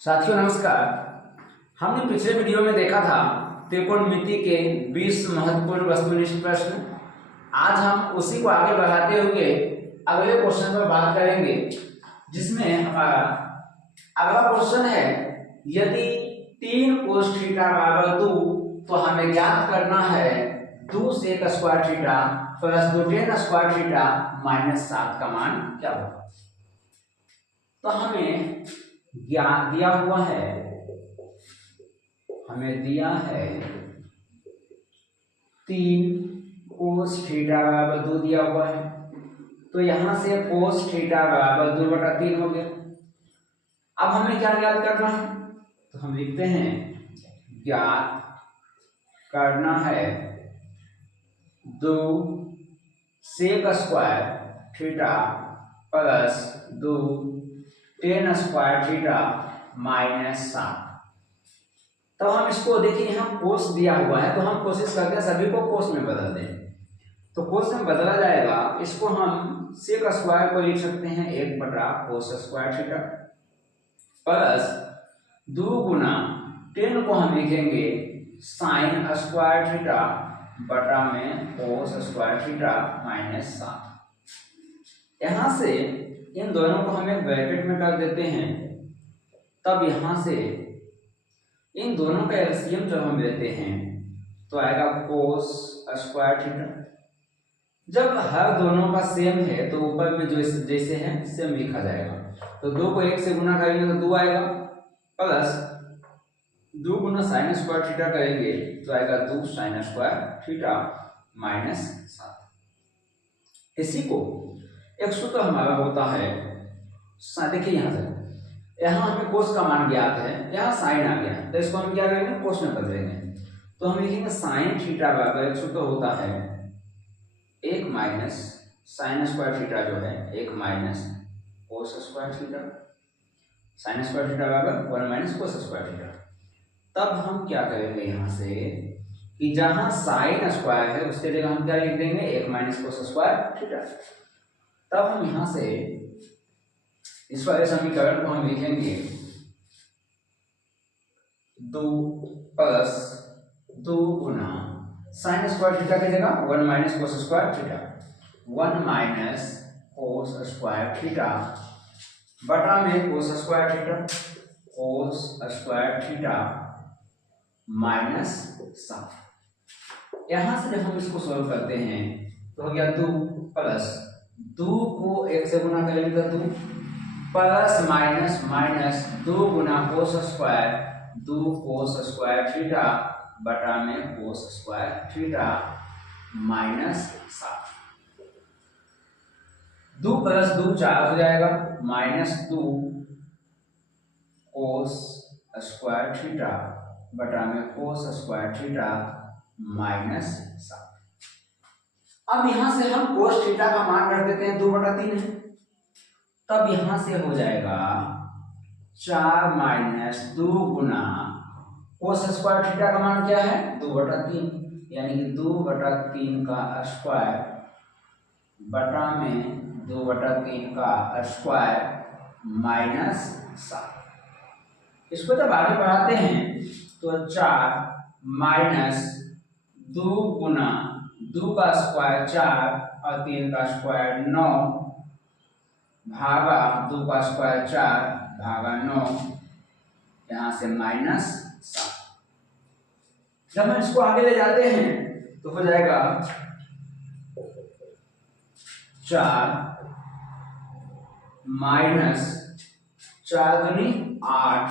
साथियों नमस्कार। हमने पिछले वीडियो में देखा था त्रिकोणमिति के 20 महत्वपूर्ण वस्तुनिष्ठ प्रश्न। आज हम उसी को आगे बढ़ाते हुए अगले क्वेश्चन पर बात करेंगे, जिसमें हमारा अगला क्वेश्चन है, यदि 3 cos थीटा बराबर 2 तो हमें ज्ञात करना है 2 sec square theta plus 2 tan square theta minus 7 का मान क्या होगा। तो हमें ज्ञान दिया हुआ है, हमें दिया है 3 cos थीटा बराबर 2 दिया हुआ है। तो यहां से cos थीटा बराबर 2/3 हो गया। अब हमें क्या ज्ञात करना है, तो हम लिखते हैं ज्ञात करना है 2 sec square theta plus 2 tan square theta minus 7। तो हम इसको देखिए, यहाँ कोस दिया हुआ है तो हम कोशिश करते हैं सभी को कोस में बदल दें। तो कोस में बदला जाएगा, इसको हम सेक स्क्वायर को लिख सकते हैं 1/cos स्क्वायर थीटा प्लस 2 गुना tan को हम लिखेंगे साइन स्क्वायर थीटा बटा में cos स्क्वायर थीटा माइनस 7। यहाँ से इन दोनों को हम एक ब्रैकेट में कर देते हैं, तब यहां से इन दोनों का एलसीएम जब हम लेते हैं तो आएगा cos स्क्वायर थीटा। जब हर दोनों का सेम है तो ऊपर में जो जैसे है सेम लिखा जाएगा। तो 2 को 1 से गुना करेंगे तो 2 आएगा, प्लस 2 गुना साइन स्क्वायर थीटा करेंगे तो आएगा 2 साइन स्क्वायर थीटा माइनस 7। इसी को एक सूत्र हमारा होता है, देखिए यहाँ से यहाँ हमें कोस का मान ज्ञात है, यहाँ साइन आ गया, तो इसको हम क्या करेंगे कोस में बदलेंगे। तो हम लिखेंगे साइन थीटा बराबर एक सूत्र होता है 1 माइनस साइन स्क्वायर थीटा जो है 1 माइनस कोस square theta, sine square theta बराबर 1 माइनस कोस स्क्वायर थीटा। तब हम क्या करेंगे यहाँ से कि जहां साइन स्क्वायर है उसके जगह हम क्या लिख देंगे 1 माइनस कोस स्क्वायर थीटा। तब हम यहां से इस वाले समीकरण को हम लिखेंगे 2 प्लस 2 गुना साइन स्क्वायर थीटा की जगह 1 माइनस कोस स्क्वायर थीटा, 1 माइनस कोस स्क्वायर थीटा बटा में कोस स्क्वायर थीटा, कोस स्क्वायर थीटा माइनस 7। यहां से जब हम इसको सॉल्व करते हैं तो हो गया 2 प्लस 2 को 1 से गुना करेंगे तो 2 प्लस माइनस माइनस 2 गुना cos square 2 cos square theta बटा में cos square theta minus 7। 2 plus 2 4 हो जाएगा, माइनस 2 कोस स्क्वायर थीटा बटा में कोस स्क्वायर थीटा माइनस 7। अब यहां से हम कोस थीटा का मान रख देते हैं 2/3 है, तब यहां से हो जाएगा 4 माइनस 2 गुना कोस स्क्वायर थीटा का मान क्या है 2/3, यानी कि 2/3 का स्क्वायर बटा में 2/3 का स्क्वायर माइनस 7। इसको जब आगे बढ़ाते हैं तो 4 माइनस 2 गुना 2 का स्क्वायर 4 और 3 का स्क्वायर 9 भागा 2 का स्क्वायर 4 भागा 9, यहां से माइनस 7। जब हम इसको आगे ले जाते हैं तो हो जाएगा 4 माइनस 4 दूनी 8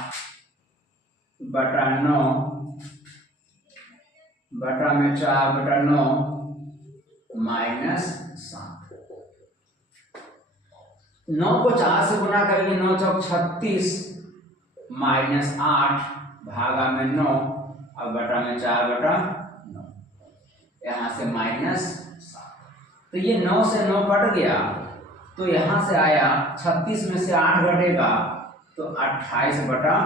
बटा 9 बटा में 4 बटा 9 माइनस 7। 9 को 4 से गुना करेंगे 9 चौक 36 माइनस 8 भागा में 9 और बटा में 4 बटा 9, यहां से माइनस 7। तो ये 9 से 9 कट गया, तो यहां से आया 36 में से 8 घटेगा तो 28 बटा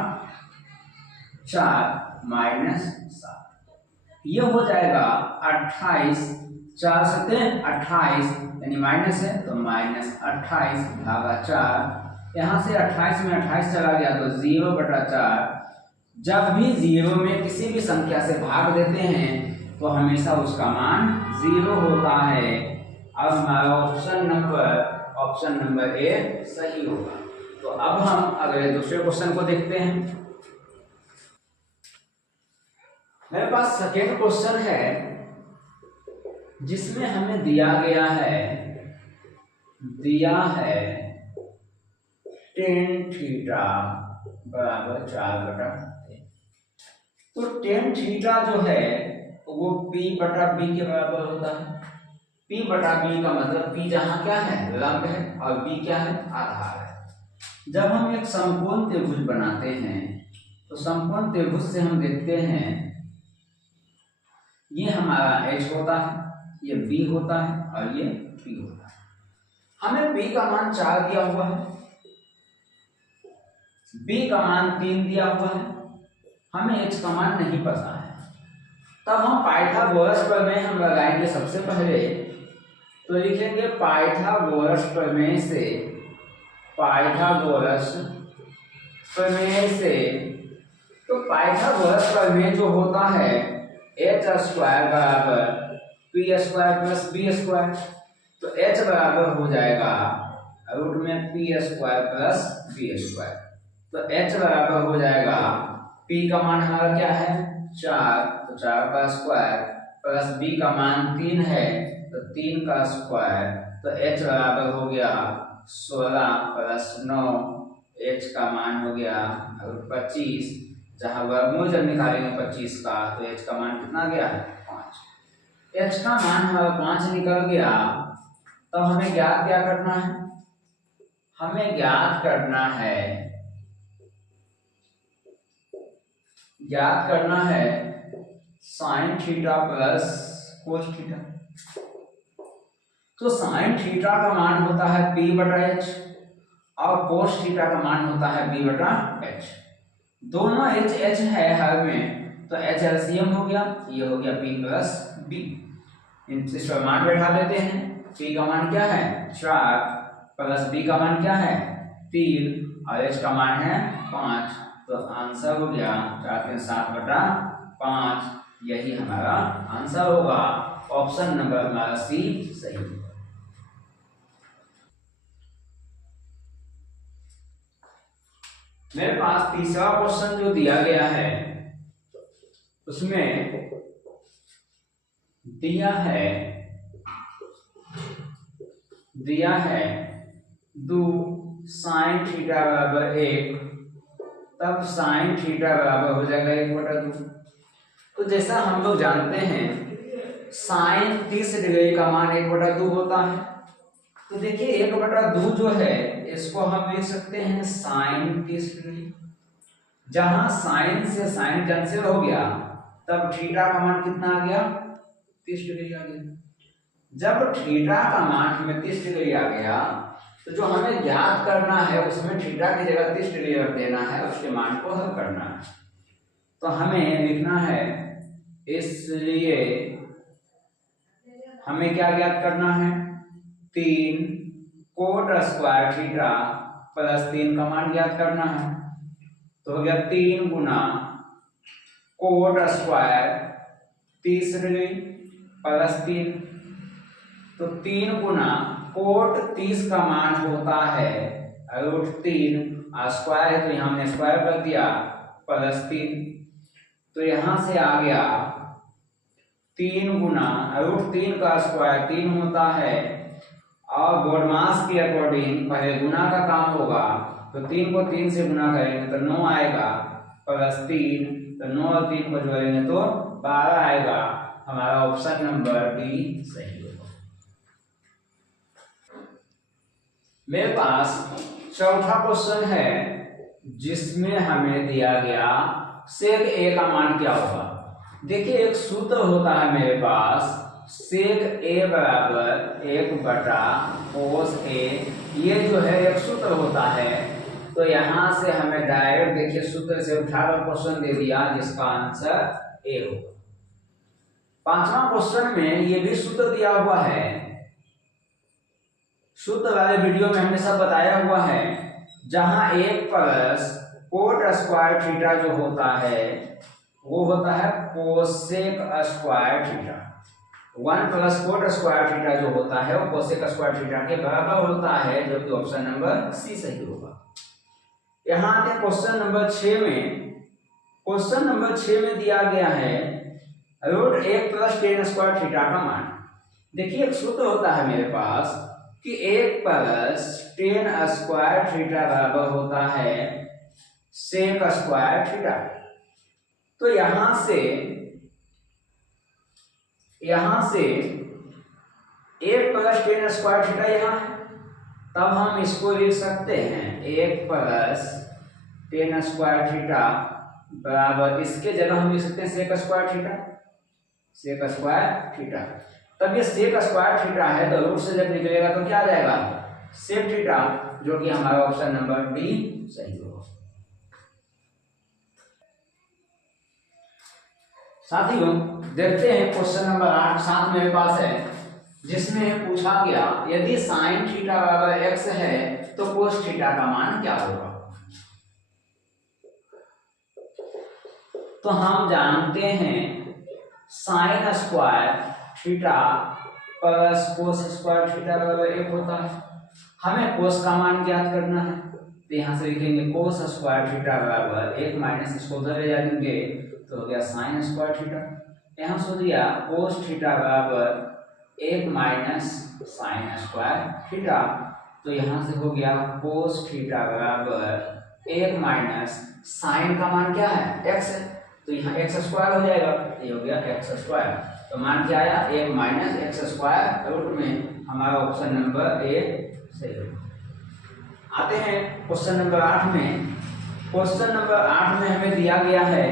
4 माइनस 7। ये हो जाएगा 28, 4 सत्ते 28 यानी माइनस है तो माइनस 28 भागा 4 यहाँ से 28 में 28 चला गया तो 0/4। जब भी 0 में किसी भी संख्या से भाग देते हैं तो हमेशा उसका मान 0 होता है। अब हमारा ऑप्शन नंबर ए सही होगा। तो अब हम अगले दूसरे क्वेश्चन को देखते हैं। मेरे पास सेकेंड क्वेश्चन है जिसमें हमें दिया है tan थीटा बराबर 4/3। तो tan थीटा जो है वो p/b के बराबर होता है। p/b का मतलब p जहां क्या है, लंब है, और b क्या है, आधार है। जब हम एक समकोण त्रिभुज बनाते हैं तो समकोण त्रिभुज से हम देखते हैं ये हमारा h होता है, ये b होता है और ये p होता है। हमें p का मान 4 दिया हुआ है, b का मान 3 दिया हुआ है, हमें h का मान नहीं पता है। तब हम पाइथागोरस प्रमेय हम लगाएंगे। सबसे पहले तो लिखेंगे पाइथागोरस प्रमेय से तो पाइथागोरस प्रमेय जो होता है h² बराबर p² + b²। तो h बराबर हो जाएगा रूट में p² + b²। तो h बराबर हो जाएगा, p का मान हमारा क्या है 4, तो 4 का स्क्वायर प्लस b का मान 3 है तो 3 का स्क्वायर। तो h बराबर हो गया 16 + 9, h का मान हो गया 25। जहां वर्गमूल जब निकालेंगे 25 का तो h का मान कितना गया है 5। h का मान हमारा 5 निकल गया। तो हमें ज्ञात क्या करना है, हमें ज्ञात करना है sine theta plus cos theta. तो साइन थीटा का मान होता है p/h और कोस थीटा का मान होता है b/h। दोनों h है हर में, तो h एलसीएम हो गया, ये हो गया p + b। इस पर मान बैठा देते हैं। p का मान क्या है 4 प्लस b का मान क्या है 3 और h का मान है 5। तो आंसर हो गया 4 3 7/5। यही हमारा आंसर होगा। ऑप्शन नंबर हमारा सी सही है। मेरे पास तीसरा क्वेश्चन जो दिया गया है उसमें दिया है 2 sin थीटा बराबर 1, तब sin थीटा बराबर हो जाएगा 1/2। तो जैसा हम लोग जानते हैं sin 30 डिग्री का मान 1/2 होता है। तो देखिए 1/2 जो है इसको हम लिख सकते हैं sin 30 डिग्री। जहां sin से sin कैंसिल हो गया तब थीटा का मान कितना आ गया 30 डिग्री आ गया। जब थीटा का मान हमें 30 डिग्री आ गया तो जो हमें ज्ञात करना है उसमें थीटा की जगह 30 डिग्री रख देना है, उसके मान को हल करना है। तो हमें लिखना है, इसलिए हमें क्या ज्ञात करना है 3 कोट स्क्वायर थीटा प्लस 3 का मान ज्ञात करना है। तो हो गया 3 गुना कोट स्क्वायर 30 डिग्री प्लस 3। तो 3 गुना कोट 30 का मान होता है √3, स्क्वायर है तो यहाँ हमने स्क्वायर कर दिया प्लस 3। तो यहाँ से आ गया 3 गुना √3 का स्क्वायर 3 होता है, और बोडमास के अकॉर्डिंग पहले गुना का काम होगा। तो 3 को 3 से गुना करेंगे तो 9 आएगा प्लस 3, तो 9 और 3 को जोड़ेंगे तो 12 आएगा। हमारा ऑप्शन नंबर डी सही होगा। मेरे पास चौथा क्वेश्चन है जिसमें हमें दिया गया सेक ए का मान क्या होगा। देखिए एक सूत्र होता है मेरे पास सेक ए बराबर 1/cos a, ये जो है एक सूत्र होता है। तो यहाँ से हमें डायरेक्ट देखिए सूत्र से उठाकर क्वेश्चन दे दिया जिसका आंसर ए होगा। पांचवा क्वेश्चन में ये भी सूत्र दिया हुआ है। सूत्र वाले वीडियो में हमने सब बताया हुआ है। जहां 1 प्लस कोट स्क्वायर थीटा जो होता है वो होता है cosec square theta. 1 plus coat square theta जो होता है वो कोसेक स्क्वायर थीटा के बराबर होता है, जो कि ऑप्शन नंबर सी सही होगा। यहाँ आते हैं क्वेश्चन नंबर 6 में। क्वेश्चन नंबर 6 में दिया गया है root 1 plus tan square theta का मान। देखिए एक सूत्र होता है मेरे पास कि 1 प्लस टेन स्क्वायर थीटा बराबर होता है सेक स्क्वायर थीटा। तो यहां से 1 प्लस टेन स्क्वायर थीटा यहाँ है, तब हम इसको लिख सकते हैं 1 प्लस टेन स्क्वायर थीटा बराबर, इसके जगह हम लिख सकते हैं sec square theta, sec square theta. तब ये सेक स्क्वायर थीटा है तो रूट से जब निकलेगा तो क्या आ जाएगा सेक थीटा, जो कि हमारा ऑप्शन नंबर डी सही होगा। साथियों देखते हैं क्वेश्चन नंबर 8 साथ मेरे पास है, जिसमें पूछा गया यदि साइन थीटा बराबर x है तो कोस थीटा का मान क्या होगा। तो हम जानते हैं sine square theta plus cos square theta बराबर 1 होता है। हमें कोस का मान ज्ञात करना है, तो यहाँ से लिखेंगे कोस स्क्वायर थीटा बराबर 1 माइनस इसको उधर ले जाएंगे तो हो गया साइन स्क्वायर थीटा। यहाँ से दिया कोस थीटा बराबर 1 माइनस साइन स्क्वायर थीटा, तो यहाँ से हो गया कोस थीटा बराबर 1 माइनस साइन का मान क्या है x है, तो यहाँ एक्स स्क्वायर हो जाएगा, ये हो गया एक्स स्क्वायर। तो मान क्या आया 1 माइनस एक्स स्क्वायर, रूट में हमारा ऑप्शन नंबर ए सही होगा। आते हैं क्वेश्चन नंबर 8 में। क्वेश्चन नंबर 8 में हमें दिया गया है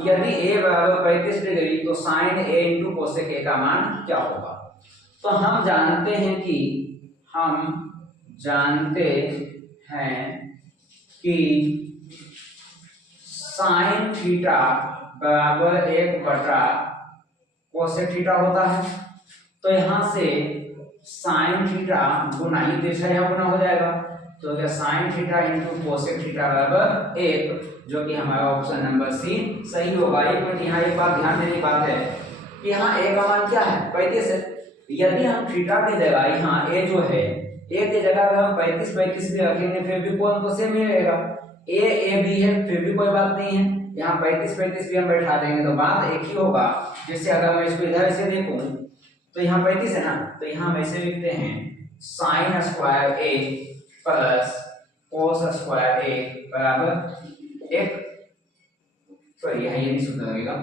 यदि a बराबर 35 डिग्री तो sine a into cosec a का मान क्या होगा। तो हम जानते हैं कि साइन थीटा बराबर 1 बटा कोसेक थीटा होता है। तो यहां से साइन थीटा गुना ही दिशा यहाँ गुना हो जाएगा, तो क्या sine theta into cosec theta बराबर 1, जो कि हमारा ऑप्शन नंबर सी सही होगा। एक मिनट यहाँ एक बात ध्यान देने की बात है कि यहाँ ए का मान क्या है 35 है। यदि हम थीटा की जगह यहाँ ए जो है ए की जगह अगर हम 35 भी रखेंगे फिर भी कोण तो सेम ही रहेगा, ए भी है फिर भी कोई बात नहीं है। यहाँ 35 भी हम बैठा देंगे तो बात एक ही होगा। जैसे अगर मैं इसको इधर से देखूं तो यहाँ 35 है ना, तो यहाँ हम ऐसे लिखते हैं साइन स्क्वायर ए प्लस कोस स्क्वायर ए बराबर 1। सॉरी यहाँ ये नहीं सूत्र लगेगा,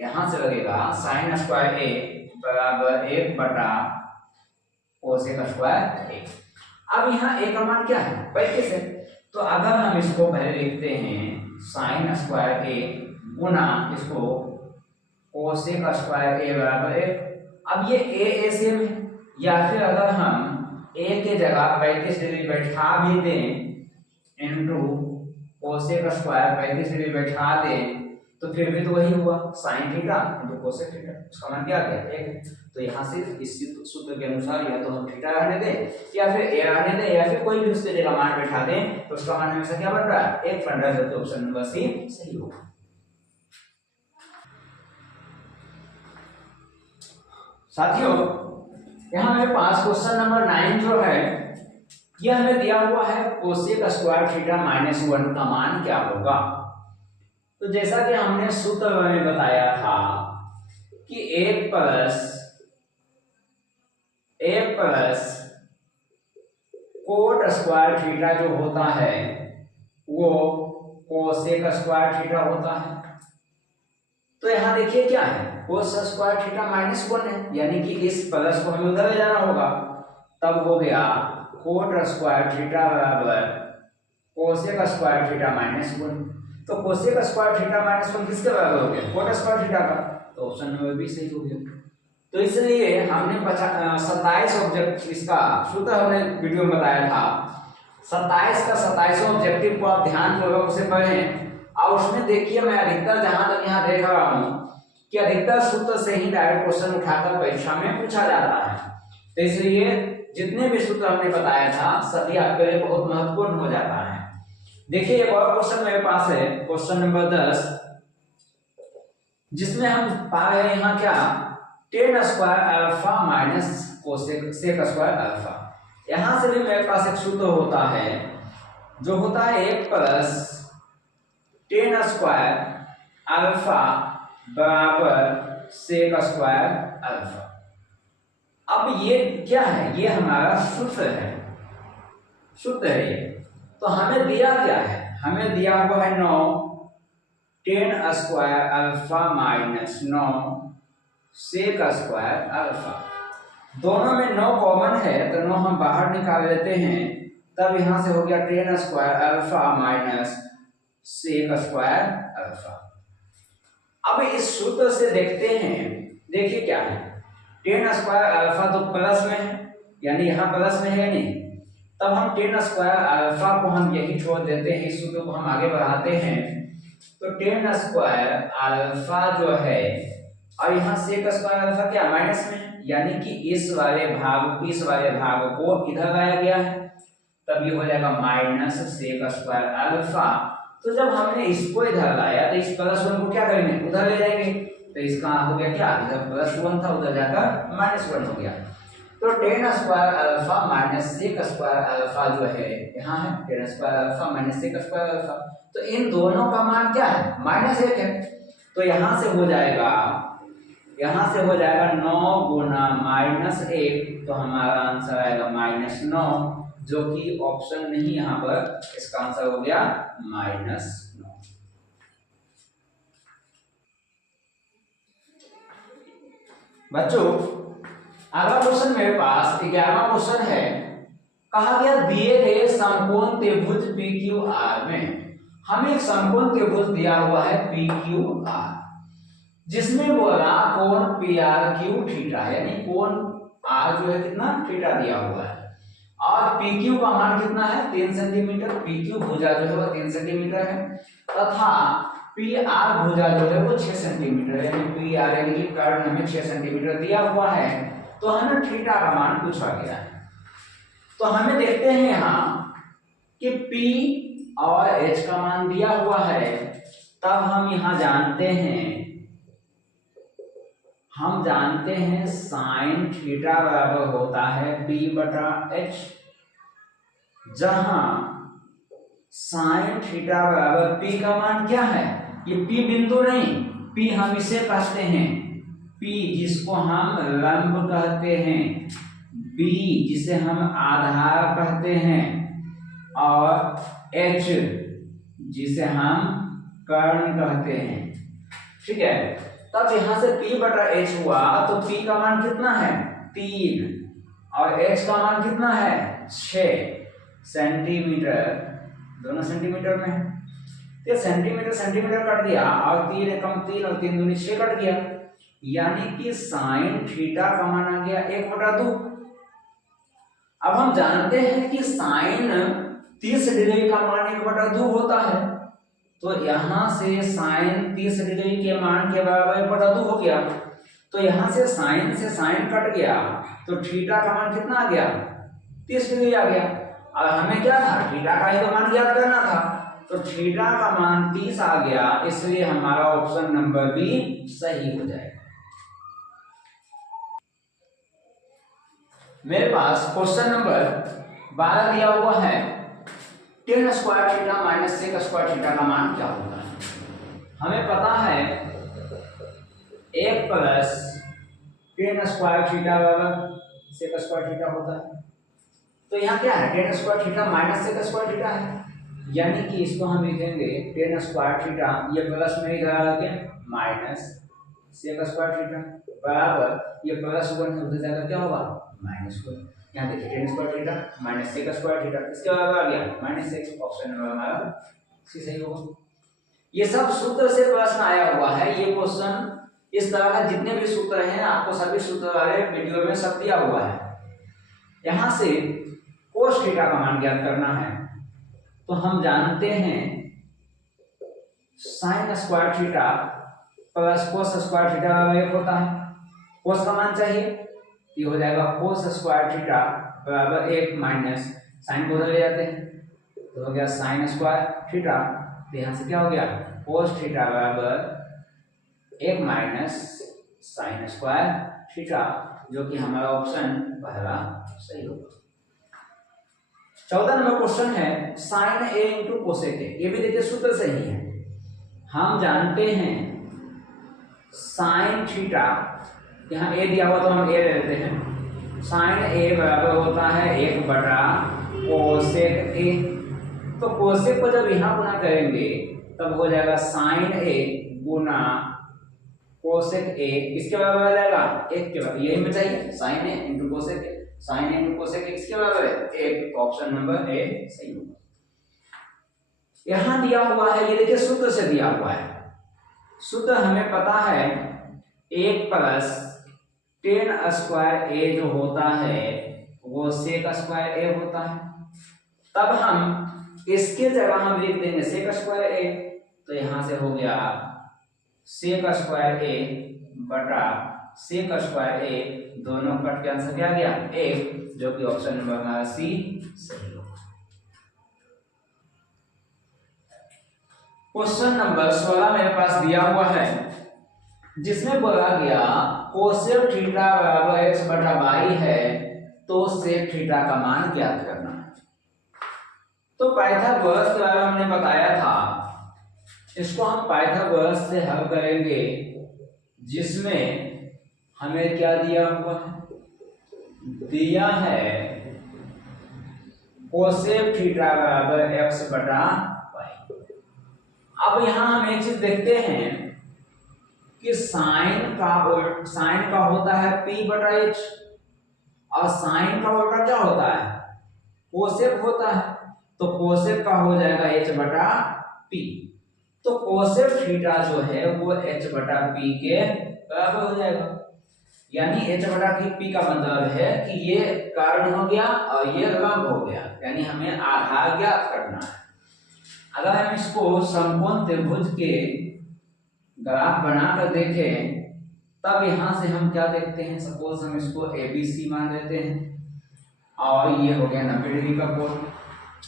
यहाँ से लगेगा साइन स्क्वायर ए बराबर 1 बटा कोसेक स्क्वायर ए। अब यहाँ ए का मान क्या है 35 है, तो अगर हम इसको पहले लिखते हैं साइन स्क्वायर ए गुना इसको कोसेक स्क्वायर ए बराबर 1। अब ये ए सेम है, या फिर अगर हम ए के जगह 35 डिग्री बैठा भी दें इनटू कोसेक स्क्वायर 35 डिग्री बैठा दें तो फिर भी तो वही हुआ sine theta into cosec theta, उसका मान क्या आ गया 1। तो यहाँ से इस सूत्र के अनुसार या तो हम थीटा रहने दें या फिर ए रहने दें या फिर कोई भी उसके जगह मान बैठा दें, तो उसका मान हमेशा क्या बन रहा है 1 बन रहा है, जबकि ऑप्शन नंबर सी सही होगा। साथियों यहाँ मेरे पास क्वेश्चन नंबर 9 जो है यह हमें दिया हुआ है कोसेक स्क्वायर थीटा -1 का मान क्या होगा। तो जैसा कि हमने सूत्र में बताया था कि 1 प्लस कोट स्क्वायर थीटा जो होता है वो कोसेक स्क्वायर थीटा होता है। तो यहाँ देखिए क्या है कोस स्क्वायर थीटा -1 है, यानी कि इस प्लस को हमें उधर ले जाना होगा, तब हो गया कोट स्क्वायर थीटा बराबर कोसेक स्क्वायर थीटा -1। तो कोसेक स्क्वायर थीटा -1 किसके बराबर हो गया कोट स्क्वायर थीटा का, तो ऑप्शन नंबर बी सही हो गया। तो इसलिए हमने 27 ऑब्जेक्ट इसका सूत्र हमने वीडियो में बताया था, 27 का 27वां ऑब्जेक्टिव को आप ध्यानपूर्वक उसे पढ़ें और उसमें देखिए मैं अधिकतर जहां तक यहाँ देख रहा हूँ कि अधिकतर सूत्र से ही डायरेक्ट क्वेश्चन उठाकर परीक्षा में पूछा जाता है। तो इसलिए जितने भी सूत्र हमने बताया था सभी आपके लिए बहुत महत्वपूर्ण हो जाता है। देखिए एक और क्वेश्चन मेरे पास है, क्वेश्चन नंबर 10, जिसमें हम पा रहे हैं यहाँ क्या, ten square alpha minus cosec square alpha. यहां से भी मेरे पास एक सूत्र होता है जो होता है 1 प्लस टेन स्क्वायर अल्फा बराबर सेक स्क्वायर अल्फा। अब ये क्या है, ये हमारा सूत्र है, सूत्र है ये। तो हमें दिया क्या है, हमें दिया हुआ है 9 tan square alpha minus 9 sec square alpha. दोनों में 9 कॉमन है तो 9 हम बाहर निकाल लेते हैं, तब यहां से हो गया tan square alpha minus sec square alpha. अब इस सूत्र से देखते हैं, देखिए क्या है, टेन स्क्वायर अल्फा तो प्लस में है, यानी यहाँ प्लस में है नहीं, तब हम टेन स्क्वायर अल्फा को हम यही छोड़ देते हैं, इस सूत्र को हम आगे बढ़ाते हैं। तो टेन स्क्वायर अल्फा जो है, और यहाँ सेक स्क्वायर अल्फा क्या माइनस में, यानी कि इस वाले भाग को इधर लाया गया है, तब ये हो जाएगा माइनस सेक स्क्वायर अल्फा। तो जब हमने इसको इधर लाया तो इस प्लस वन को क्या करेंगे, उधर ले जाएंगे, तो इसका हो गया क्या, इधर प्लस वन था उधर जाकर माइनस वन हो गया। तो tan square alpha minus sec square alpha जो है यहाँ है, tan square alpha minus sec square alpha. तो इन दोनों का मान क्या है, -1 है। तो यहाँ से हो जाएगा 9 गुना -1, तो हमारा आंसर आएगा -9, जो कि ऑप्शन नहीं, यहाँ पर इसका आंसर हो गया -9। बच्चों अगला क्वेश्चन मेरे पास 11वां क्वेश्चन है, कहा गया दिए गए समकोण त्रिभुज PQR में हमें एक समकोण त्रिभुज दिया हुआ है PQR, जिसमें बोला कोण PRQ थीटा, यानी कोण R जो है कितना थीटा दिया हुआ है, और PQ का मान कितना है 3 सेंटीमीटर, PQ भुजा जो है वो 3 सेंटीमीटर है, तथा PR भुजा जो है वो 6 सेंटीमीटर, यानी PR यानी कि कर्ण हमें 6 सेंटीमीटर दिया हुआ है। तो हमें थीटा का मान पूछा गया है। तो हमें देखते हैं यहाँ कि P और H का मान दिया हुआ है, तब हम यहाँ जानते हैं साइन थीटा बराबर होता है P/H, जहां साइन थीटा बराबर P का मान क्या है, ये P बिंदु नहीं, P हम इसे कहते हैं, P जिसको हम लंब कहते हैं, B जिसे हम आधार कहते हैं, और H जिसे हम कर्ण कहते हैं। ठीक है, तब यहां से P/H हुआ, तो P का मान कितना है 3 और H का मान कितना है 6 सेंटीमीटर, दोनों सेंटीमीटर में है, तो सेंटीमीटर कट गया, और 3 एकम 3 और 3 दूनी 6 कट गया, यानी कि साइन थीटा का मान आ गया 1/2। अब हम जानते हैं कि साइन 30 डिग्री का मान 1/2 होता है, तो यहां से साइन 30 डिग्री के मान के बराबर 1/2 हो गया, तो यहां से साइन कट गया, तो थीटा का मान कितना आ गया 30 डिग्री आ गया। अब हमें क्या था, थीटा का ही तो मान ज्ञात करना था, तो थीटा का मान 30 आ गया, इसलिए हमारा ऑप्शन नंबर बी सही हो जाएगा। मेरे पास क्वेश्चन नंबर 12 दिया हुआ है, tan square theta minus sec square theta का मान क्या होता है। हमें पता है 1 प्लस टेन स्क्वायर थीटा बराबर सेक स्क्वायर थीटा होता है। तो यहाँ क्या है, tan square theta minus sec square theta है, यानी कि इसको हम लिखेंगे टेन स्क्वायर थीटा, ये प्लस में इधर आ गया माइनस सेक स्क्वायर थीटा बराबर, ये प्लस 1 है उधर जाकर क्या होगा -1। यहाँ देखिए tan square theta minus sec square theta, इसके बराबर आ गया -6, ऑप्शन नंबर हमारा सी सही होगा। ये सब सूत्र से प्रश्न आया हुआ है, ये क्वेश्चन इस तरह का जितने भी सूत्र हैं आपको सभी सूत्र वाले वीडियो में सब दिया हुआ है। यहाँ से कोस थीटा का मान ज्ञात करना है, तो हम जानते हैं sine square theta plus cos square theta बराबर होता है। कोस का मान चाहिए, ये हो जाएगा कोस स्क्वायर थीटा बराबर 1 माइनस साइन को उधर ले जाते हैं, तो तो हो गया साइन स्क्वायर थीटा। तो यहाँ से क्या हो गया कोस थीटा बराबर 1 माइनस साइन स्क्वायर थीटा, जो कि हमारा ऑप्शन पहला सही होगा। 14 नंबर क्वेश्चन है sine A into cosec A. ये भी देखिए सूत्र सही है। हम जानते हैं साइन थीटा, यहाँ ए दिया हुआ तो हम ए ले लेते हैं। साइन ए बराबर होता है 1 बटा कोसेक ए। तो कोसेक को जब यहाँ गुना करेंगे तब हो जाएगा sign A Guna cosec A, किसके बराबर आ जाएगा 1 के बराबर। यही में चाहिए sine A into cosec A. Sine A into cosec A किसके बराबर है 1। ऑप्शन नंबर ए सही होगा। यहां दिया हुआ है, ये देखिए सूत्र से दिया हुआ है। सूत्र हमें पता है 1 प्लस टेन स्क्वायर ए जो होता है वो सेक स्क्वायर ए होता है। तब हम इसके जगह हम लिख देंगे सेक स्क्वायर ए। तो यहां से हो गया सेक स्क्वायर ए बटा सेक स्क्वायर ए, दोनों कट के आंसर क्या गया 1, जो कि ऑप्शन नंबर हमारा सी सही होगा। क्वेश्चन नंबर 16 मेरे पास दिया हुआ है, जिसमें बोला गया कोसेक थीटा बराबर x बटा y है, तो सेक थीटा का मान ज्ञात करना है। तो पाइथागोरस के बारे में हमने बताया था, इसको हम पाइथागोरस से हल करेंगे, जिसमें हमें क्या दिया हुआ है, दिया है कोसेक थीटा बराबर x बटा y। अब यहां हम एक चीज देखते हैं कि साइन का होता है p बटा h, और साइन का उल्टा क्या होता है कोसेक होता है। तो कोसेक का हो जाएगा h बटा p। तो कोसेक थीटा जो है वो h बटा p के बराबर हो जाएगा। यानी h बटा p का मतलब है कि ये कारण हो गया और ये लंब हो गया, यानी हमें आधार ज्ञात करना है। अगर हम इसको समकोण त्रिभुज के ग्राफ बनाकर देखें, तब यहां से हम क्या देखते हैं, सपोज हम इसको ABC मान लेते हैं और ये हो गया 90 डिग्री का कोण।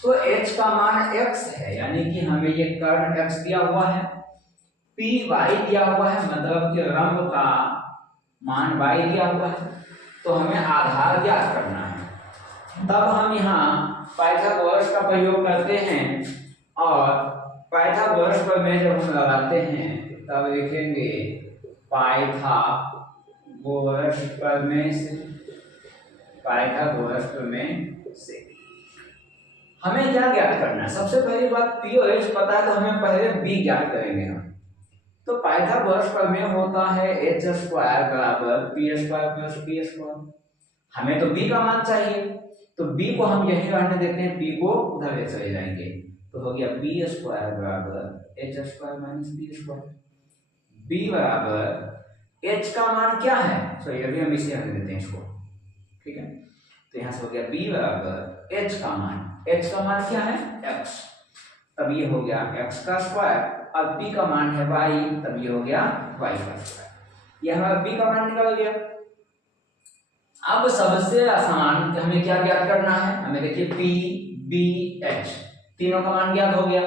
तो h का मान x है, यानी कि हमें ये कर्ण x दिया हुआ है, p y दिया हुआ है, मतलब कि लंब का मान y दिया हुआ है। तो हमें आधार ज्ञात करना है। तब हम यहाँ पाइथागोरस का प्रयोग करते हैं, और पाइथागोरस प्रमेय जब हम लगाते हैं तब लिखेंगे पाइथागोरस प्रमेय से हमें क्या ज्ञात करना है। सबसे पहली बात p और h पता है, तो हमें पहले b ज्ञात करेंगे हम। तो पाइथागोरस प्रमेय होता है h स्क्वायर बराबर p square plus p square. हमें तो b का मान चाहिए, तो b को हम यहीं रहने देते हैं, p को उधर ले चले जाएंगे। तो हो गया b स्क्वायर बराबर h square minus p square. b बराबर h का मान क्या है, सॉरी अभी हम इसे रहने देते हैं इसको, ठीक है। तो यहाँ से हो गया b बराबर h का मान क्या है x, तब ये हो गया x का स्क्वायर, और p का मान है y, तब ये हो गया y का स्क्वायर। ये हमारा b का मान निकल गया। अब सबसे आसान हमें क्या ज्ञात करना है, हमें देखिए p b h तीनों का मान ज्ञात हो गया।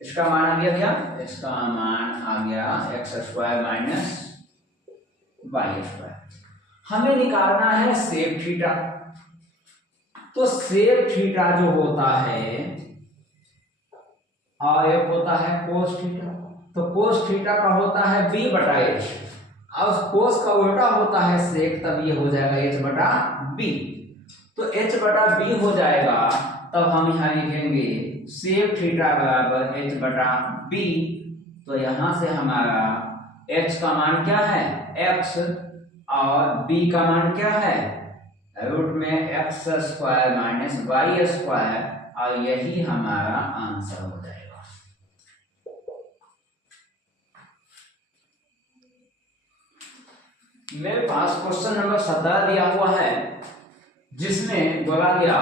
इसका मान आ गया क्या, इसका मान आ गया x square minus y square. हमें निकालना है सेक थीटा। तो सेक थीटा जो होता है और एक होता है कोस थीटा। तो कोस थीटा का होता है b बटा h, और कोस का उल्टा होता है सेक, तब ये हो जाएगा h बटा b। तो h बटा b हो जाएगा, तब हम यहाँ लिखेंगे सेक थीटा बराबर h बटा b। तो यहां से हमारा h का मान क्या है x, और b का मान क्या है रूट में x square minus y square, और यही हमारा आंसर हो जाएगा। मेरे पास क्वेश्चन नंबर 17 दिया हुआ है, जिसमें बोला गया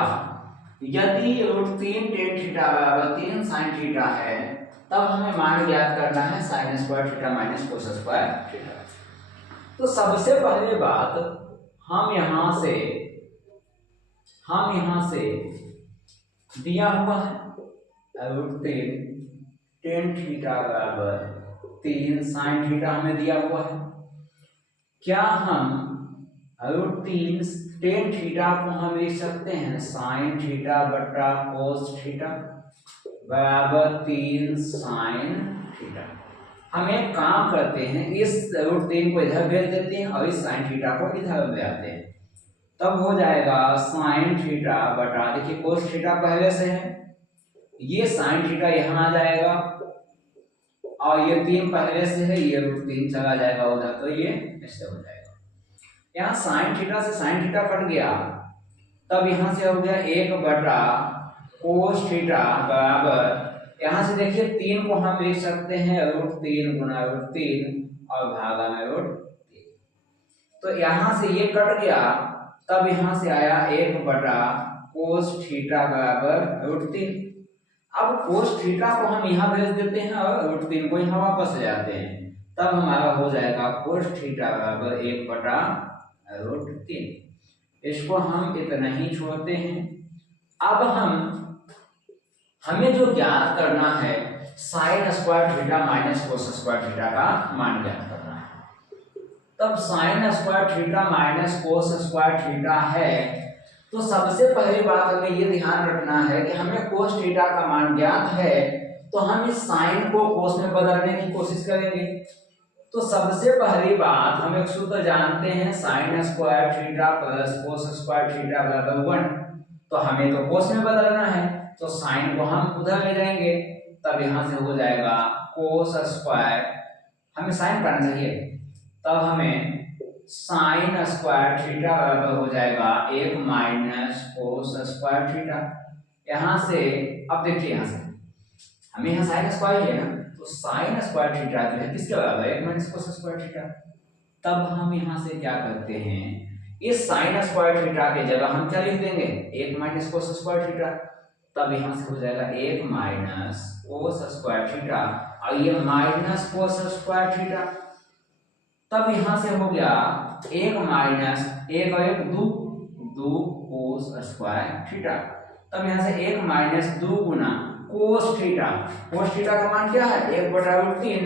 यदि रूट 3 टेन थीटा बराबर 3 साइन थीटा है, तब हमें मान ज्ञात करना है sine square theta minus cos square theta. तो सबसे पहले बात हम यहां से दिया हुआ है √3 टेन थीटा बराबर 3 साइन थीटा हमें दिया हुआ है। क्या हम √3 टेन थीटा को हम लिख सकते हैं साइन थीटा बटा कोस थीटा बराबर 3 साइन थीटा। हम एक काम करते हैं, इस √3 को इधर भेज देते हैं और इस साइन थीटा को इधर ले आते हैं, तब हो जाएगा साइन थीटा बटा, देखिए कोस थीटा पहले से है, ये साइन थीटा यहाँ आ जाएगा और ये 3 पहले से है, ये √3 चला जाएगा उधर, तो ये ऐसे हो जाएगा। यहाँ साइन थीटा से साइन थीटा कट गया, तब यहाँ से हो गया 1 बटा कोस थीटा बराबर, यहाँ से देखिए 3 को हम लिख सकते हैं √3 गुना √3 और भागा में √3, तो यहाँ से ये कट गया, तब यहाँ से आया 1 बटा कोस थीटा बराबर √3। अब कोस थीटा को हम यहाँ भेज देते हैं और √3 को यहाँ वापस ले आते हैं, तब हमारा हो जाएगा कोस थीटा बराबर 1 बटा √3। इसको हम इतना ही छोड़ते हैं। अब हमें जो ज्ञात करना है sine square theta minus cos square theta का मान ज्ञात करना है। तब sine square theta minus cos square theta है, तो सबसे पहली बात हमें ये ध्यान रखना है कि हमें कोस थीटा का मान ज्ञात है, तो हम इस साइन को कोस में बदलने की कोशिश करेंगे। तो सबसे पहली बात हम एक सूत्र जानते हैं, sine square theta plus cos square theta बराबर 1, तो हमें तो कोस में बदलना है, तो साइन को हम उधर ले जाएंगे, तब यहाँ से हो जाएगा कोस स्क्वायर, हमें साइन करना चाहिए, तब हमें साइन स्क्वायर थीटा बराबर हो जाएगा 1 माइनस कोस स्क्वायर थीटा। यहाँ से अब देखिए, यहाँ से हमें यहाँ साइन स्क्वायर है ना, तो साइन स्क्वायर थीटा जो है किसके बराबर है 1 माइनस कोस स्क्वायर थीटा। तब हम यहाँ से क्या करते हैं, इस साइन स्क्वायर थीटा के जगह हम क्या लिख देंगे 1 माइनस कोस स्क्वायर थीटा, तब यहाँ से हो जाएगा 1 माइनस कोस स्क्वायर थीटा और ये माइनस कोस स्क्वायर थीटा, तब यहाँ से हो गया 1 माइनस 1 और 1 2 कोस स्क्वायर थीटा, तब यहाँ से 1 माइनस 2 गुना कोस थीटा, कोस थीटा का मान क्या है 1 बटा √3,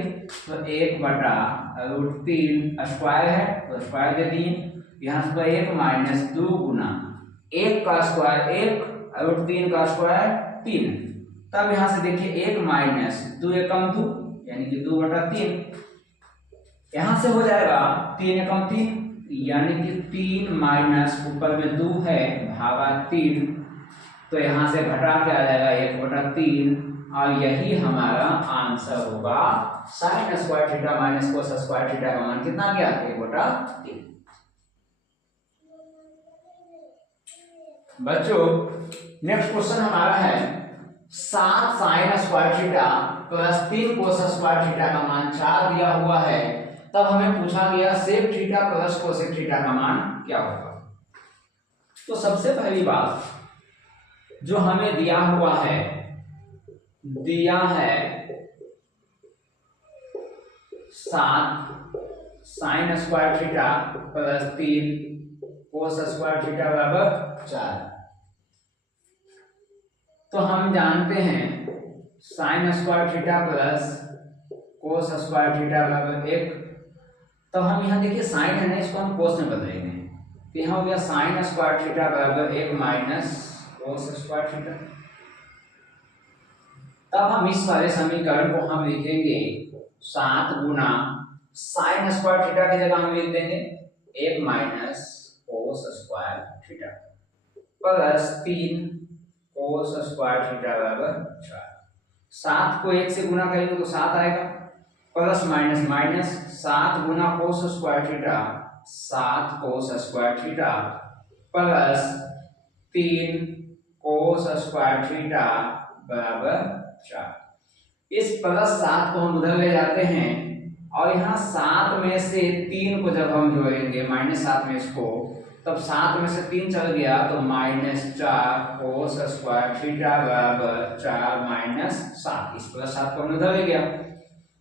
तो 1 बटा √3 स्क्वायर है तो स्क्वायर दे दिए, यहाँ से 1 माइनस 2 गुना 1 का स्क्वायर 1 √3 का स्क्वायर 3, तब यहाँ से देखिए 1 माइनस 2 एकम 2 यानी कि 2 बटा 3, यहाँ से हो जाएगा 3 एकम 3 यानी कि 3 माइनस ऊपर में 2 है भागा 3, तो यहाँ से घटा के आ जाएगा 1 बटा 3 और यही हमारा आंसर होगा। Sine square theta minus cos square theta का मान कितना गया 1 बटा 3। बच्चों नेक्स्ट क्वेश्चन हमारा है 7 sine square theta plus 3 cos square theta का मान 4 दिया हुआ है, तब हमें पूछा गया sec theta plus cosec theta का मान क्या होगा। तो सबसे पहली बात जो हमें दिया हुआ है, दिया है 7 sine square theta plus 3 cos square theta बराबर 4, तो हम जानते हैं sine square theta plus cos square theta बराबर 1, तो हम यहाँ देखिए साइन है ना, इसको हम कोस में बदलेंगे, तो यहाँ हो गया साइन स्क्वायर थीटा बराबर 1 माइनस कोस स्क्वायर थीटा। तब हम इस वाले समीकरण को हम लिखेंगे 7 गुना साइन स्क्वायर थीटा की जगह हम लिख देंगे 1 माइनस कोस square theta plus 3 cos square theta बराबर 4। 7 को 1 से गुना करेंगे तो 7 आएगा, प्लस माइनस माइनस 7 गुना cos square theta 7 cos square theta plus 3 cos square theta बराबर 4। इस प्लस 7 को हम उधर ले जाते हैं और यहाँ 7 में से 3 को जब हम जोड़ेंगे माइनस 7 में इसको, तब 7 में से 3 चल गया तो माइनस 4 कोस स्क्वायर थीटा बराबर 4 माइनस 7, इस प्लस 7 को हम उधर ले गया,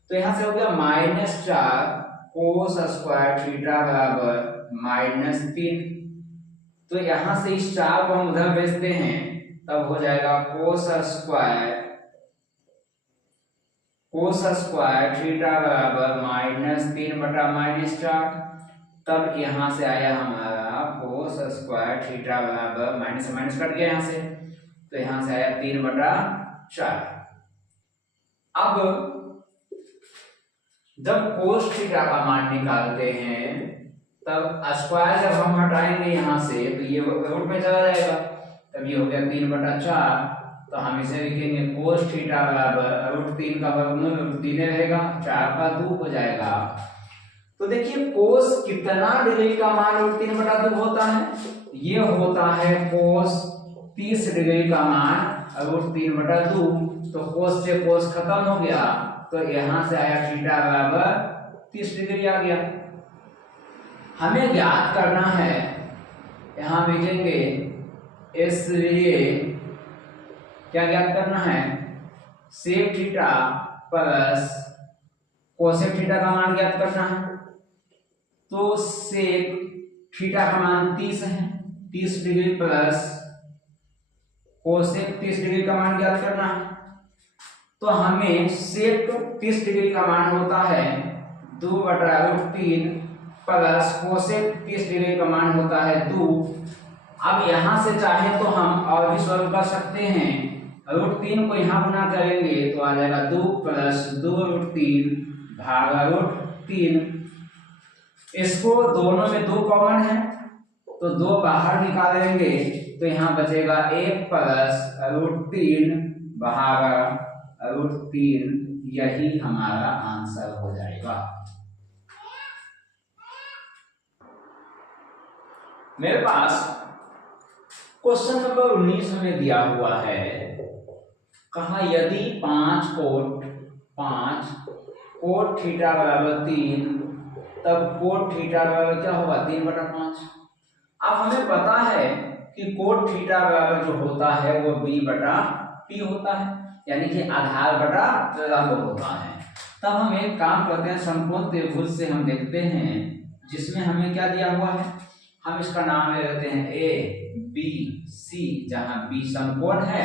तो यहाँ से हो गया माइनस 4 कोस स्क्वायर थीटा बराबर माइनस 3, तो यहाँ से इस 4 को हम उधर भेजते हैं, तब हो जाएगा कोस स्क्वायर कोस स्क्वायर थीटा बराबर -3/-4। तब यहाँ से आया हमारा कोस स्क्वायर थीटा बराबर माइनस माइनस कट गया यहाँ से, तो यहाँ से आया 3/4। अब जब कोस थीटा का मान निकालते हैं तब स्क्वायर जब हम हटाएंगे यहाँ से तो ये रूट में चला जाएगा, तब ये हो गया 3/4। तो हम इसे लिखेंगे कोस थीटा बराबर √3 का वर्गमूल √3 रहेगा, 4 का 2 हो जाएगा। तो देखिए कोस कितना डिग्री का मान √3/2 होता है, ये होता है कोस 30 डिग्री का मान √3/2। तो कोस से कोस खत्म हो गया, तो यहां से आया थीटा बराबर 30 डिग्री आ गया। हमें ज्ञात करना है, यहां लिखेंगे इसलिए क्या ज्ञात करना है, sec theta plus cosec theta का मान ज्ञात करना है। तो सेक थीटा का मान 30 है, 30 डिग्री प्लस कोसेक 30 डिग्री का मान ज्ञात करना है। तो हमें सेक 30 डिग्री का मान होता है 2/√3 प्लस कोसेक 30 डिग्री का मान होता है 2। अब यहां से चाहे तो हम और भी सॉल्व कर सकते हैं, √3 को यहाँ गुना करेंगे तो आ जाएगा 2 प्लस 2√3 भागा √3। इसको दोनों में 2 कॉमन है तो 2 बाहर निकालेंगे तो यहाँ बचेगा 1 प्लस √3 भागा √3। यही हमारा आंसर हो जाएगा। मेरे पास क्वेश्चन नंबर 19 हमें दिया हुआ है, कहा यदि 5 कोट थीटा बराबर 3 तब कोट थीटा बराबर क्या होगा 3/5। अब हमें पता है कि कोट थीटा बराबर जो होता है वो b/p होता है, यानी कि आधार बटा लंब होता है। तब हम एक काम करते हैं, समकोण त्रिभुज से हम देखते हैं जिसमें हमें क्या दिया हुआ है, हम इसका नाम ले लेते हैं ABC, जहां B समकोण है।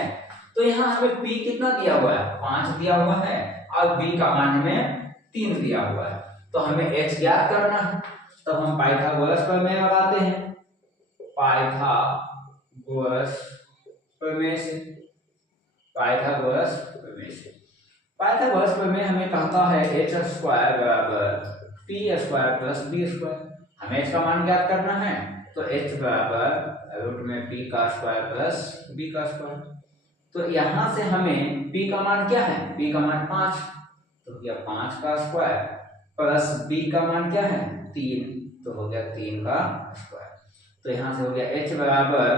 तो यहाँ हमें P कितना दिया हुआ है, 5 दिया हुआ है और B का मान हमें 3 दिया हुआ है। तो हमें H ज्ञात करना है, तब हम पाइथागोरस प्रमेय लगाते हैं। पाइथागोरस प्रमेय हमें कहता है h² बराबर p² प्लस b²। हमें h का मान ज्ञात करना है, तो h बराबर रूट में p का स्क्वायर प्लस b का स्क्वायर। तो यहां से हमें p का मान क्या है, p का मान 5, तो हो गया 5 का स्क्वायर प्लस b का मान क्या है 3, तो हो गया 3 का स्क्वायर। तो यहां से हो गया h बराबर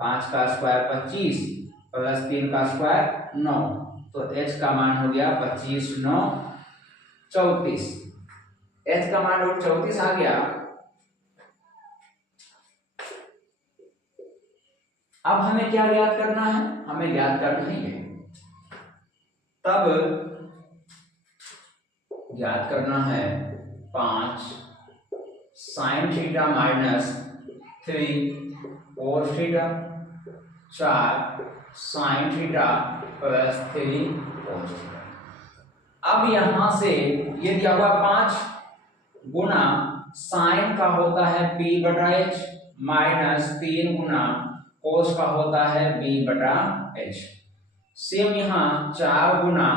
5 का स्क्वायर 25 प्लस 3 का स्क्वायर 9। तो h का मान हो गया 25 9 34। h का मान 34 आ गया। अब हमें क्या ज्ञात करना है, हमें ज्ञात करना है ये, तब ज्ञात करना है 5 sine theta minus 3 cos theta, 4 sine theta plus 3 cos theta. अब यहां से ये दिया हुआ 5 गुना साइन का होता है p/h माइनस 3 गुना कोस का होता है b/h। सेम यहाँ 4 गुना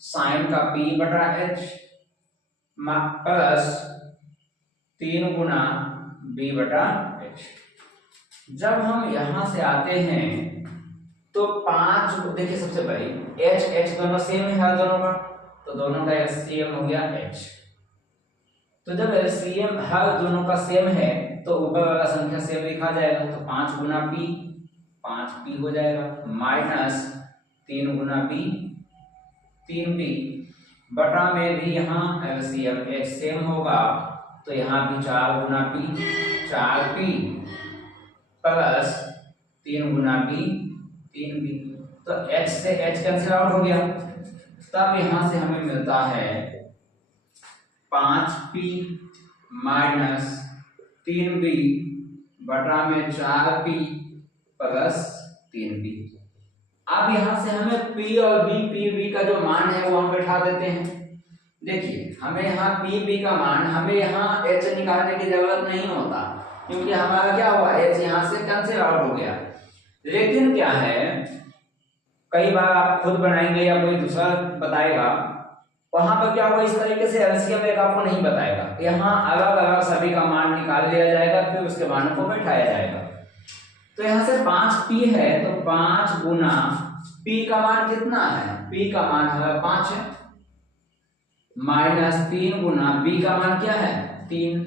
साइन का p/h प्लस 3 गुना b/h। जब हम यहां से आते हैं तो 5 देखिए, सबसे पहले h दोनों सेम है दोनों का, तो दोनों का एलसीएम हो गया h। तो जब एलसीएम हर दोनों का सेम है तो ऊपर वाला संख्या सेम लिखा जाएगा, तो 5 गुना p 5p हो जाएगा माइनस 3 गुना b 3p बटा में भी यहाँ एलसीएम h सेम होगा, तो यहाँ भी 4 गुना p 4p प्लस 3 गुना b 3b। तो h से h कैंसिल आउट हो गया, तब यहाँ से हमें मिलता है 5p माइनस 3b बटा में 4p प्लस 3b। अब यहाँ से हमें P और B का जो मान है वो हम बैठा देते हैं। देखिए हमें यहाँ P का मान, हमें यहाँ H निकालने की जरूरत नहीं होता क्योंकि हमारा क्या हुआ, H यहाँ से कैंसिल आउट हो गया। लेकिन क्या है, कई बार आप खुद बनाएंगे या कोई दूसरा बताएगा, वहां पर क्या होगा, इस तरीके से एलसीएम एक आपको नहीं बताएगा। यहाँ अलग अलग सभी का मान निकाल लिया जाएगा, फिर उसके मानों को बैठाया जाएगा। तो यहाँ से 5p है तो 5 गुना p का मान कितना है, p का मान हमारा 5 है, माइनस 3 गुना b का मान क्या है 3,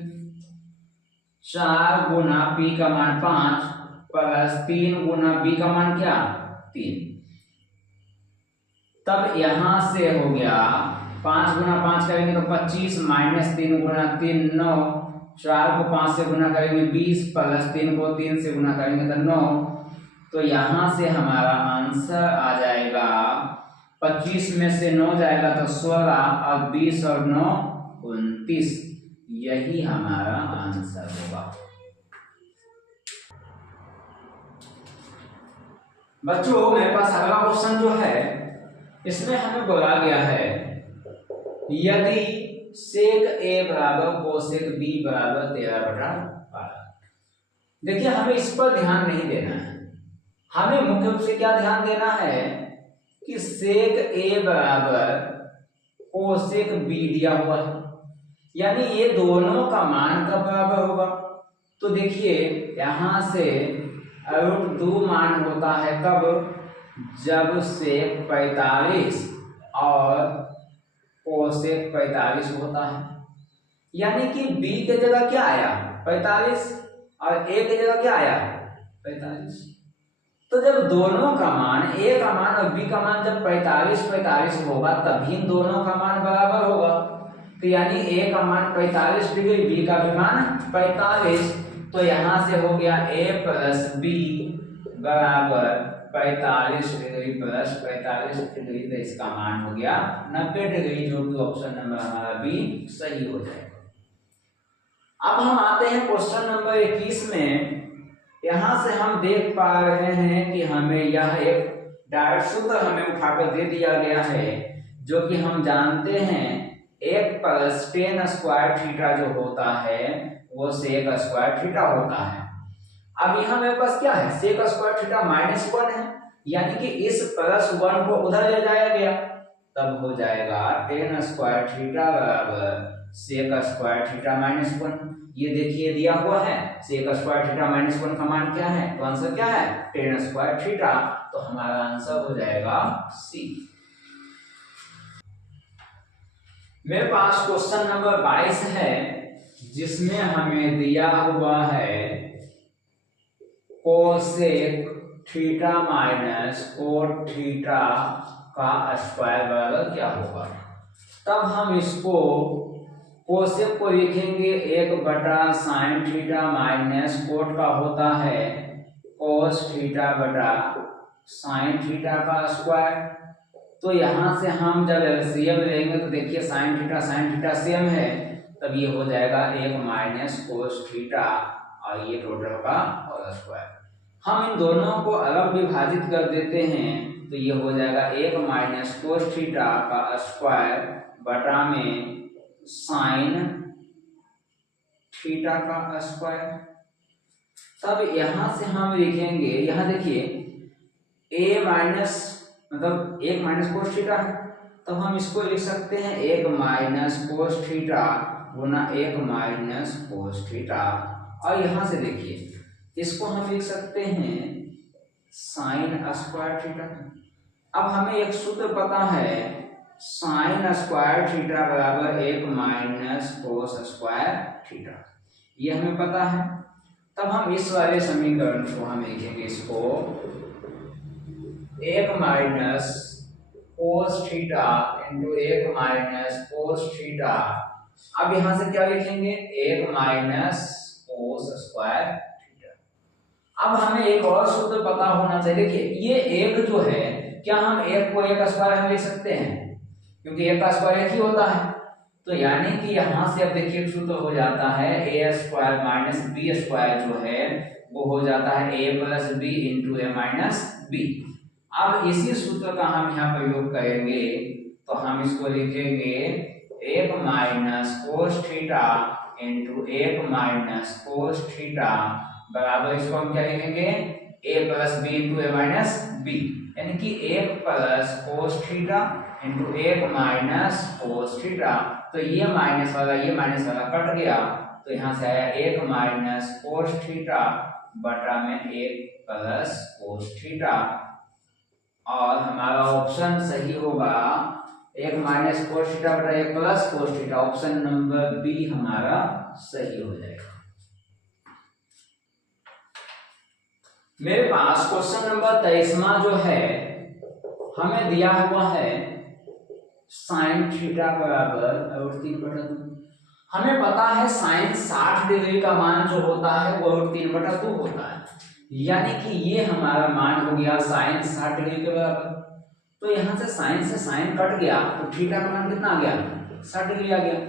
4 गुना p का मान 5 प्लस 3 गुना b का मान क्या 3। तब यहां से हो गया 5 गुना 5 करेंगे तो 25 माइनस 3 गुना 3 9, 4 को 5 से गुना करेंगे 20 प्लस 3 को 3 से गुना करेंगे तो 9। तो यहां से हमारा आंसर आ जाएगा 25 में से 9 जाएगा तो 16 और 20 और 9 29, यही हमारा आंसर होगा। बच्चों मेरे पास अगला क्वेश्चन जो है इसमें हमें बोला गया है यदि सेक a बराबर कोसेक b बराबर 13/12। देखिए हमें इस पर ध्यान नहीं देना है, हमें मुख्य रूप से क्या ध्यान देना है कि सेक a बराबर कोसेक b दिया हुआ है, यानी ये दोनों का मान कब बराबर होगा। तो देखिए यहां से √2 मान होता है कब, जब सेक 45 और कोसेक 45 होता है, यानी कि b के जगह क्या आया 45 और a के जगह क्या आया 45। तो जब दोनों का मान, a का मान और b का मान जब 45 होगा तभी इन दोनों का मान बराबर होगा। तो यानी a का मान 45 डिग्री, b का भी मान 45, तो यहां से हो गया a प्लस b बराबर 45 डिग्री प्लस 45 डिग्री, तो इसका मान हो गया 90 डिग्री, जो कि ऑप्शन नंबर हमारा बी सही हो जाएगा। अब हम आते हैं क्वेश्चन नंबर 21 में। यहां से हम देख पा रहे हैं कि हमें यह एक डायरेक्ट सूत्र हमें उठाकर दे दिया गया है, जो कि हम जानते हैं 1 प्लस टेन स्क्वायर थीटा जो होता है वो सेक स्क्वायर थीटा होता है। अब यहाँ मेरे पास क्या है, सेक स्क्वायर थीटा -1 है, यानी कि इस +1 को उधर ले जाया गया, तब हो जाएगा टेन स्क्वायर थीटा बराबर सेक स्क्वायर थीटा -1। ये देखिए दिया हुआ है सेक स्क्वायर थीटा -1 का मान क्या है, तो आंसर क्या है टेन स्क्वायर थीटा, तो हमारा आंसर हो जाएगा सी। मेरे पास क्वेश्चन नंबर 22 है, जिसमें हमें दिया हुआ है cosec theta minus cot theta का स्क्वायर बराबर क्या होगा। तब हम इसको कोसेक को लिखेंगे 1 साइन थीटा माइनस कोट का होता है कोस थीटा बटा साइन थीटा का स्क्वायर। तो यहां से हम जब एलसीएम लेंगे तो देखिए साइन थीटा सेम है, तब ये हो जाएगा 1 माइनस कोस थीटा और ये टोटल का होल स्क्वायर। हम इन दोनों को अलग विभाजित कर देते हैं तो ये हो जाएगा 1 माइनस कोस थीटा का स्क्वायर बटा में साइन थीटा का स्क्वायर। तब यहां से हम लिखेंगे, यहां देखिए a माइनस मतलब 1 माइनस कोस थीटा है, तब हम इसको लिख सकते हैं 1 माइनस कोस थीटा गुना 1 माइनस कोस थीटा, और यहां से देखिए इसको हम लिख सकते हैं साइन स्क्वायर थीटा। अब हमें एक सूत्र पता है साइन स्क्वायर थीटा बराबर 1 माइनस कोस स्क्वायर थीटा, ये हमें पता है। तब हम इस वाले समीकरण को हम लिखेंगे इसको 1 minus cos theta into 1 minus cos theta. अब यहां से क्या लिखेंगे 1 माइनस कोस स्क्वायर थीटा। अब हमें एक और सूत्र पता होना चाहिए। देखिए ये एक जो है, क्या हम एक को एक स्क्वायर हम लिख सकते हैं, क्योंकि एक का स्क्वायर एक ही होता है। तो यानी कि यहां से अब देखिए सूत्र हो जाता है a square minus b square जो है वो हो जाता है a plus B into A minus B. अब इसी सूत्र का हम यहाँ प्रयोग करेंगे, तो हम इसको लिखेंगे 1 minus cos theta into 1 minus cos theta बराबर, इसको हम क्या लिखेंगे a plus B into A minus B, यानी कि 1 plus cos theta into 1 minus cos theta. तो ये माइनस वाला कट गया, तो यहाँ से आया 1 माइनस कोस थीटा बटा में 1 प्लस कोस थीटा, और हमारा ऑप्शन सही होगा 1 माइनस कोस थीटा बटा 1 plus cos theta, option number B हमारा सही हो जाएगा। मेरे पास क्वेश्चन नंबर 23वां जो है, हमें दिया हुआ है साइन थीटा बराबर √3/2। हमें पता है साइन 60 डिग्री का मान जो होता है वो √3/2 होता है, यानी कि ये हमारा मान हो गया साइन 60 डिग्री के बराबर। तो यहाँ से साइन कट गया, तो थीटा का मान कितना आ गया 60 डिग्री आ गया।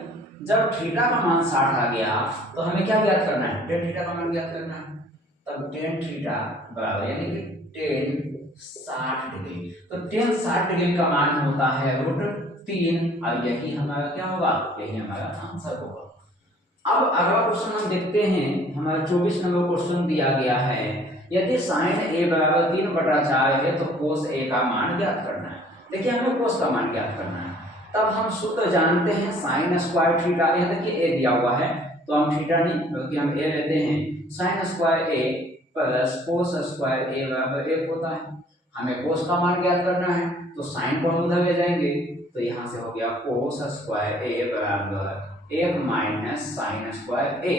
जब थीटा का मान 60 आ गया तो हमें क्या ज्ञात करना है, टेन थीटा का मान ज्ञात करना है। तब टेन थीटा बराबर यानी कि टेन 60 डिग्री, तो टेन 60 डिग्री का मान होता है √3, और यही हमारा क्या होगा, यही हमारा आंसर होगा। अब अगला क्वेश्चन हम देखते हैं, हमारा 24 नंबर क्वेश्चन दिया गया है, यदि साइन a बराबर 3/4 है तो कोस a का मान ज्ञात करना है। देखिए हमें कोस का मान ज्ञात करना है, तब हम सूत्र जानते हैं साइन स्क्वायर थीटा। यहाँ देखिए a दिया हुआ है तो हम थीटा नहीं बल्कि हम a लेते हैं, sine square a plus cos square a बराबर 1 होता है। हमें कोस का मान ज्ञात करना है, तो साइन को हम उधर ले जाएंगे, तो यहाँ से हो गया कोस स्क्वायर a बराबर 1 माइनस साइन स्क्वायर a।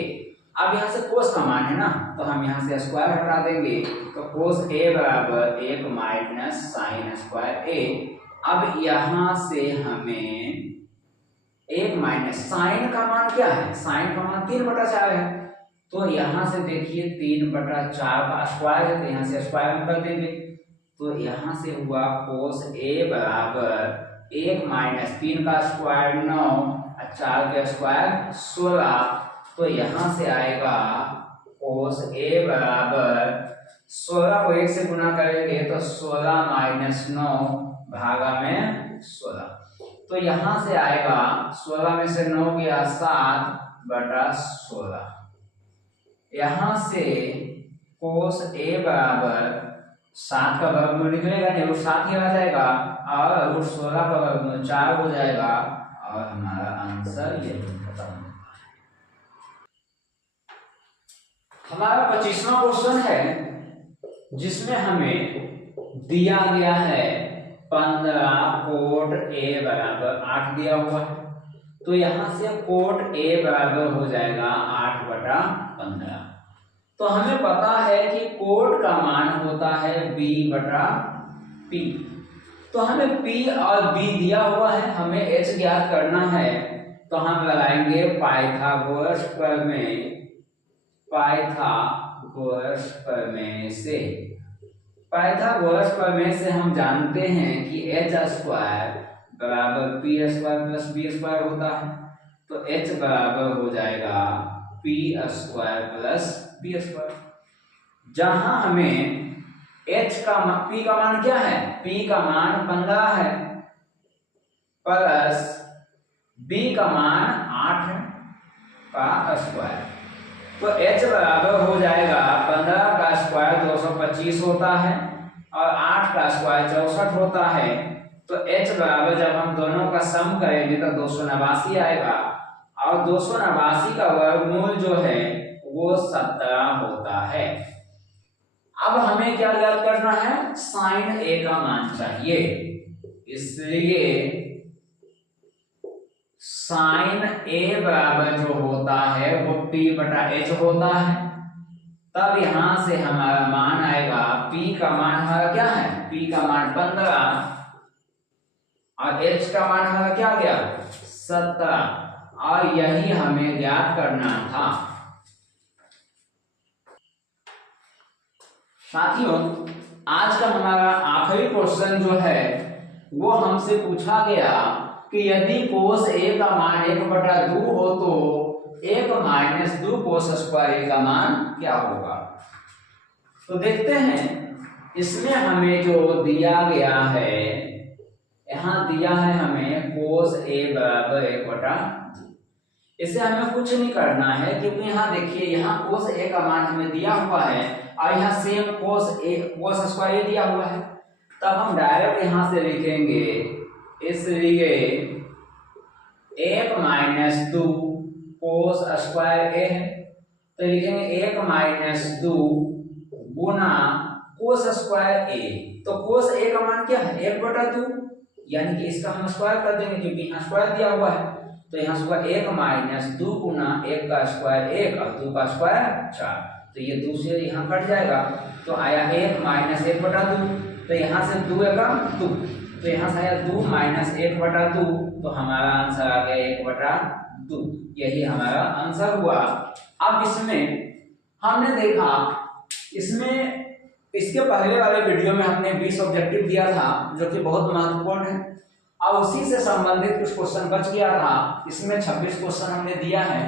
अब यहाँ से कोस का मान है ना, तो हम यहाँ से स्क्वायर हटा देंगे, तो कोस a बराबर 1 माइनस साइन स्क्वायर a। अब यहाँ से हमें 1 माइनस साइन का मान क्या है, साइन का मान 3/4 है, तो यहाँ से देखिए 3/4 का स्क्वायर है, तो यहाँ से स्क्वायर हम कर देंगे, तो यहाँ से हुआ कोस a बराबर 1 माइनस 3 का स्क्वायर 9 और 4 का स्क्वायर 16, तो यहाँ से आएगा कोस a बराबर 16 को 1 से गुना करेंगे तो 16 माइनस 9 भागा में 16, तो यहाँ से आएगा 16 में से 9 गया 7/16। यहाँ से कोस a बराबर 7 का वर्गमूल निकलेगा नहीं, वो 7 ही आ जाएगा, और 16 का वर्गमूल 4 हो जाएगा, और हमारा आंसर ये खत्म। हमारा 25वां क्वेश्चन है, जिसमें हमें दिया गया है 15 कोट a बराबर 8 दिया हुआ है, तो यहाँ से कोट a बराबर हो जाएगा 8/15। तो हमें पता है कि कोट का मान होता है b/p, तो हमें p और b दिया हुआ है, हमें h ज्ञात करना है, तो हम लगाएंगे पाइथागोरस प्रमेय से हम जानते हैं कि h स्क्वायर बराबर p square plus b square होता है, तो h बराबर हो जाएगा p square plus b square, जहां हमें p का मान क्या है, p का मान 15 है प्लस b का मान 8 है का स्क्वायर, तो h बराबर हो जाएगा 15 का स्क्वायर 225 होता है और 8 का स्क्वायर 64 होता है, तो h बराबर जब हम दोनों का सम करेंगे तो 289 आएगा, और 289 का वर्गमूल जो है वो 17 होता है। अब हमें क्या ज्ञात करना है, साइन a का मान चाहिए, इसलिए साइन a बराबर जो होता है वो p/h होता है, तब यहां से हमारा मान आएगा, p का मान हमारा क्या है, p का मान 15 और h का मान हमारा क्या गया 17, और यही हमें ज्ञात करना था। साथियों, आज का हमारा आखिरी क्वेश्चन जो है वो हमसे पूछा गया कि यदि कोस a का मान 1/2 हो तो 1 माइनस 2 कोस स्क्वायर a का मान क्या होगा। तो देखते हैं, इसमें हमें जो दिया गया है, यहाँ दिया है हमें cos A बराबर 1/2। इसे हमें कुछ नहीं करना है, क्योंकि यहाँ देखिए यहाँ cos A का मान हमें दिया हुआ है और यहाँ सेम cos स्क्वायर A दिया हुआ है। तब हम डायरेक्ट यहाँ से लिखेंगे, इसलिए 1 - 2 cos स्क्वायर A है, तो लिखेंगे 1 - 2 गुना cos स्क्वायर A। तो cos A का मान क्या है 1/2, यानी कि इसका हम स्क्वायर कर देंगे क्योंकि यहाँ स्क्वायर दिया हुआ है। तो यहाँ स्क्वायर 1 - 2 गुना 1 का स्क्वायर 1 और 2 का स्क्वायर 4, तो ये 2 से यहाँ कट जाएगा, तो आया 1 - 1/2। तो यहाँ से 2 1 2, तो यहाँ से आया 2 - 1/2, तो हमारा आंसर आ गया 1/2। यही हमारा आंसर हुआ। अब इसमें हमने देखा, इसमें इसके पहले वाले वीडियो में हमने 20 ऑब्जेक्टिव दिया था जो कि बहुत महत्वपूर्ण है। अब उसी से संबंधित कुछ क्वेश्चन बच गया था। इसमें 26 क्वेश्चन हमने दिया है,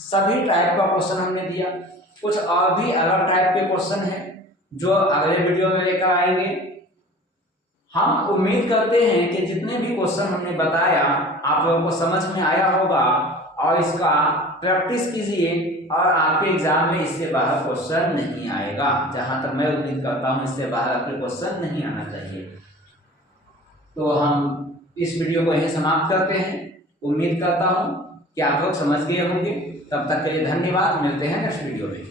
सभी टाइप का क्वेश्चन हमने दिया। कुछ और भी अलग टाइप के क्वेश्चन हैं जो अगले वीडियो में लेकर आएंगे। हम उम्मीद करते हैं कि जितने भी क्वेश्चन हमने बताया आप लोगों को समझ में आया होगा और इसका प्रैक्टिस कीजिए और आपके एग्जाम में इससे बाहर क्वेश्चन नहीं आएगा। जहां तक मैं उम्मीद करता हूं इससे बाहर आपके क्वेश्चन नहीं आना चाहिए। तो हम इस वीडियो को यहीं समाप्त करते हैं। उम्मीद करता हूं कि आप लोग समझ गए होंगे। तब तक के लिए धन्यवाद, मिलते हैं नेक्स्ट वीडियो में।